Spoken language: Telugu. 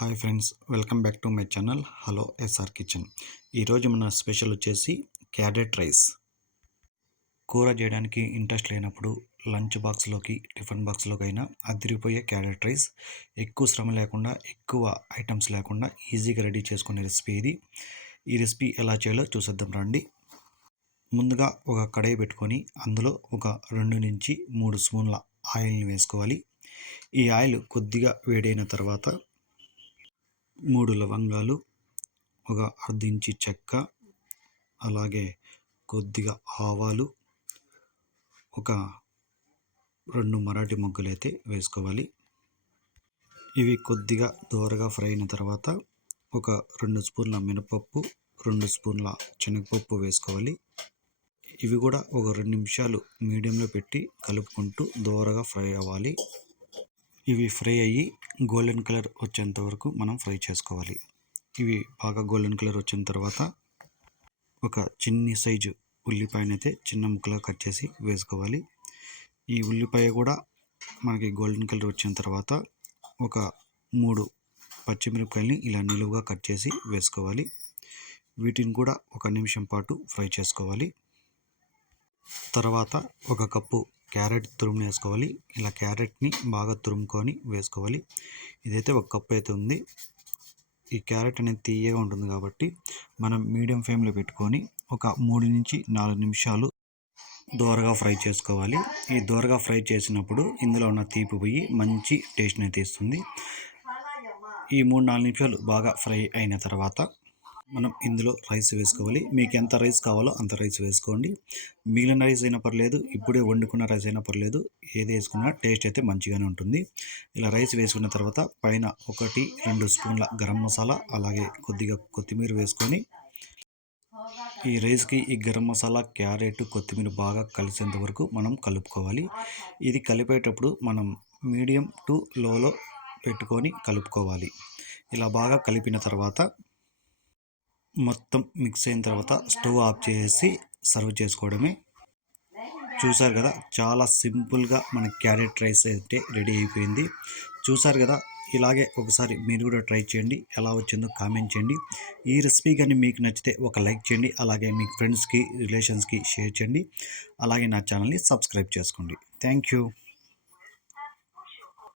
Hi friends welcome back to my channel. Hello SR kitchen. ఈరోజు మన స్పెషల్ వచ్చేసి క్యారెట్ రైస్. కూర చేయడానికి ఇంట్రెస్ట్ లేనప్పుడు లంచ్ బాక్స్లోకి టిఫిన్ బాక్స్లోకి అయినా అదిరిపోయే క్యారెట్ రైస్. ఎక్కువ శ్రమ లేకుండా ఎక్కువ ఐటమ్స్ లేకుండా ఈజీగా రెడీ చేసుకునే రెసిపీ ఇది. ఈ రెసిపీ ఎలా చేయాలో చూసేద్దాం రండి. ముందుగా ఒక కడాయి పెట్టుకొని అందులో ఒక రెండు నుంచి మూడు స్పూన్ల ఆయిల్ని వేసుకోవాలి. ఈ ఆయిల్ కొద్దిగా వేడైన తర్వాత మూడు లవంగాలు ఒక అర్ధించి చెక్క అలాగే కొద్దిగా ఆవాలు ఒక రెండు మరాఠీ మొగ్గలు అయితే వేసుకోవాలి. ఇవి కొద్దిగా దోరగా ఫ్రై అయిన తర్వాత ఒక రెండు స్పూన్ల మినపప్పు రెండు స్పూన్ల శనగపప్పు వేసుకోవాలి. ఇవి కూడా ఒక రెండు నిమిషాలు మీడియంలో పెట్టి కలుపుకుంటూ దోరగా ఫ్రై అవ్వాలి. ఇవి ఫ్రై అయ్యి గోల్డెన్ కలర్ వచ్చేంత వరకు మనం ఫ్రై చేసుకోవాలి. ఇవి బాగా గోల్డెన్ కలర్ వచ్చిన తర్వాత ఒక చిన్ని సైజు ఉల్లిపాయనైతే అయితే చిన్న ముక్కలా కట్ చేసి వేసుకోవాలి. ఈ ఉల్లిపాయ కూడా మనకి గోల్డెన్ కలర్ వచ్చిన తర్వాత ఒక మూడు పచ్చిమిరపకాయలని ఇలా నిలువుగా కట్ చేసి వేసుకోవాలి. వీటిని కూడా ఒక నిమిషం పాటు ఫ్రై చేసుకోవాలి. తర్వాత ఒక కప్పు క్యారెట్ తురుము వేసుకోవాలి. ఇలా క్యారెట్ని బాగా తురుముకొని వేసుకోవాలి. ఇదైతే ఒక కప్పు అయితే ఉంది. ఈ క్యారెట్ అనేది తీయగా ఉంటుంది కాబట్టి మనం మీడియం ఫ్లేమ్లో పెట్టుకొని ఒక మూడు నుంచి నాలుగు నిమిషాలు దోరగా ఫ్రై చేసుకోవాలి. ఈ దోరగా ఫ్రై చేసినప్పుడు ఇందులో ఉన్న తీపి పోయి మంచి టేస్ట్ని అయితే ఇస్తుంది. ఈ మూడు నాలుగు నిమిషాలు బాగా ఫ్రై అయిన తర్వాత మనం ఇందులో రైస్ వేసుకోవాలి. మీకు ఎంత రైస్ కావాలో అంత రైస్ వేసుకోండి. మిగిలిన రైస్ అయినా పర్లేదు ఇప్పుడే వండుకున్న రైస్ అయినా పర్లేదు ఏది వేసుకున్నా టేస్ట్ అయితే మంచిగానే ఉంటుంది. ఇలా రైస్ వేసుకున్న తర్వాత పైన ఒకటి రెండు స్పూన్ల గరం మసాలా అలాగే కొద్దిగా కొత్తిమీర వేసుకొని ఈ రైస్కి ఈ గరం మసాలా క్యారెట్ కొత్తిమీర బాగా కలిసేంత వరకు మనం కలుపుకోవాలి. ఇది కలిపేటప్పుడు మనం మీడియం టు లోలో పెట్టుకొని కలుపుకోవాలి. ఇలా బాగా కలిపిన తర్వాత మొత్తం మిక్స్ అయిన తర్వాత స్టవ్ ఆఫ్ చేసి సర్వ్ చేసుకోవడమే. చూసారు కదా చాలా సింపుల్గా మన క్యారెట్ రైస్ అయితే రెడీ అయిపోయింది. చూసారు కదా ఇలాగే ఒకసారి మీరు కూడా ట్రై చేయండి ఎలా వచ్చిందో కామెంట్ చేయండి. ఈ రెసిపీ కానీ మీకు నచ్చితే ఒక లైక్ చేయండి అలాగే మీ ఫ్రెండ్స్కి రిలేషన్స్కి షేర్ చేయండి. అలాగే నా ఛానల్ని సబ్స్క్రైబ్ చేసుకోండి. Thank you.